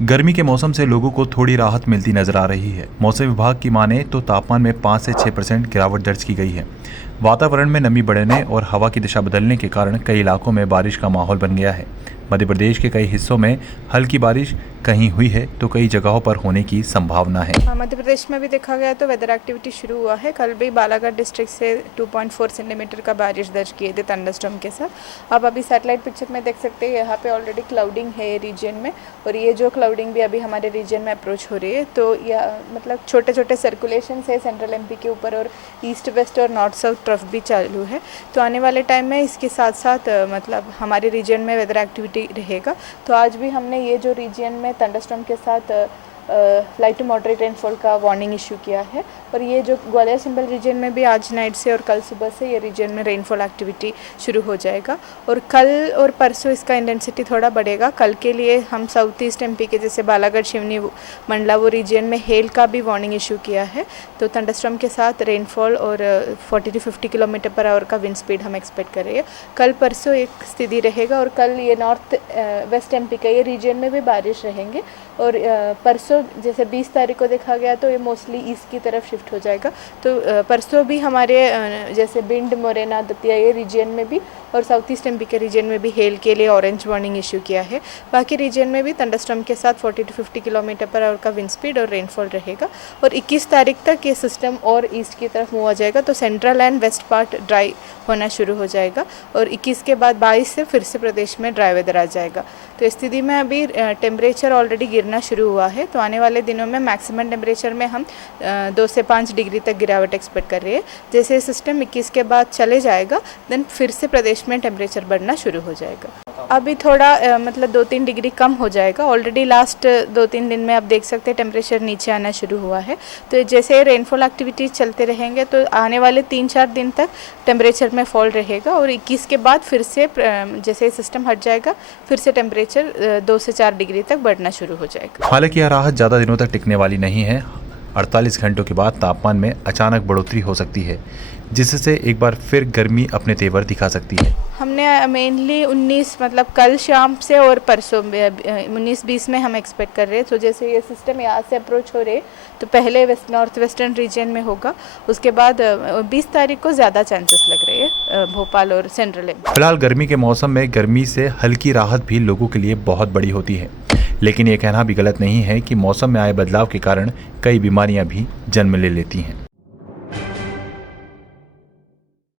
गर्मी के मौसम से लोगों को थोड़ी राहत मिलती नजर आ रही है। मौसम विभाग की माने तो तापमान में 5 से 6% गिरावट दर्ज की गई है। वातावरण में नमी बढ़ने और हवा की दिशा बदलने के कारण कई इलाकों में बारिश का माहौल बन गया है। मध्य प्रदेश के कई हिस्सों में हल्की बारिश कहीं हुई है तो कई जगहों पर होने की संभावना है। मध्य प्रदेश में भी देखा गया तो वेदर एक्टिविटी शुरू हुआ है। कल भी बालाघाट डिस्ट्रिक्ट से 2.4 सेंटीमीटर का बारिश दर्ज किए थे थंडरस्टॉर्म के साथ। अब अभी सैटेलाइट पिक्चर में देख सकते हैं, यहाँ पे ऑलरेडी क्लाउडिंग है रीजन में, और ये जो क्लाउडिंग भी अभी हमारे रीजन में अप्रोच हो रही है, तो यह मतलब छोटे छोटे सर्कुलेशन है सेंट्रल एमपी के ऊपर, और ईस्ट वेस्ट और नॉर्थ साउथ ट्रफ भी चालू है। तो आने वाले टाइम में इसके साथ साथ मतलब हमारे रीजन में वेदर एक्टिविटी रहेगा। तो आज भी हमने ये जो रीजन में थंडरस्टॉर्म के साथ लाइट टू मॉडरेट रेनफॉल का वार्निंग इशू किया है। और ये जो ग्वालियर सिंबल रीजन में भी आज नाइट से और कल सुबह से ये रीजन में रेनफॉल एक्टिविटी शुरू हो जाएगा, और कल और परसों इसका इंटेंसिटी थोड़ा बढ़ेगा। कल के लिए हम साउथ ईस्ट एमपी के जैसे बालाघाट, शिवनी, मंडला वो रीजन में हेल का भी वार्निंग इशू किया है। तो थंडरस्टॉर्म के साथ रेनफॉल और 40 to 50 किलोमीटर पर आवर का विंड स्पीड हम एक्सपेक्ट कर रहे हैं। कल परसों एक स्थिति रहेगा, और कल ये नॉर्थ वेस्ट एमपी का ये रीजन में भी बारिश रहेंगे। और परसों जैसे 20 तारीख को देखा गया तो ये मोस्टली ईस्ट की तरफ शिफ्ट हो जाएगा। तो परसों भी हमारे जैसे भिंड, मुरैना, दतिया ये रीजन में भी, और साउथ ईस्ट एमपी के रीजन में भी हेल के लिए ऑरेंज वार्निंग इशू किया है। बाकी रीजन में भी थंडरस्टॉर्म के साथ 40 to 50 किलोमीटर पर आवर का विंड स्पीड और रेनफॉल रहेगा। और 21 तारीख तक ये सिस्टम और ईस्ट की तरफ मूव आ जाएगा, तो central and west part dry होना शुरू हो जाएगा, और 21 के बाद 22 से फिर से प्रदेश में ड्राई वेदर आ जाएगा। तो इस स्थिति में अभी टेम्परेचर ऑलरेडी गिरना शुरू हुआ है। तो आने वाले दिनों में मैक्सिमम टेम्परेचर में हम 2 से 5 डिग्री तक गिरावट एक्सपेक्ट कर रहे हैं। जैसे सिस्टम 21 के बाद चले जाएगा, देन फिर से प्रदेश में टेम्परेचर बढ़ना शुरू हो जाएगा। अभी थोड़ा मतलब 2-3 डिग्री कम हो जाएगा। ऑलरेडी लास्ट 2-3 दिन में आप देख सकते हैं टेम्परेचर नीचे आना शुरू हुआ है। तो जैसे रेनफॉल एक्टिविटीज चलते रहेंगे तो आने वाले 3-4 दिन तक टेम्परेचर में फॉल रहेगा, और 21 के बाद फिर से जैसे सिस्टम हट जाएगा फिर से टेम्परेचर 2 से 4 डिग्री तक बढ़ना शुरू हो जाएगा। हालांकि यह राहत ज़्यादा दिनों तक टिकने वाली नहीं है। 48 घंटों के बाद तापमान में अचानक बढ़ोतरी हो सकती है, जिससे एक बार फिर गर्मी अपने तेवर दिखा सकती है। हमने मेनली 19 मतलब कल शाम से और परसों 19-20 में हम एक्सपेक्ट कर रहे हैं। तो जैसे ये सिस्टम यहाँ से अप्रोच हो रहे हैं तो पहले नॉर्थ वेस्टर्न रीजन में होगा, उसके बाद 20 तारीख को ज़्यादा चांसेस लग रहे हैं भोपाल और सेंट्रल एमपी। फिलहाल गर्मी के मौसम में गर्मी से हल्की राहत भी लोगों के लिए बहुत बड़ी होती है, लेकिन ये कहना भी गलत नहीं है कि मौसम में आए बदलाव के कारण कई बीमारियां भी जन्म ले लेती हैं।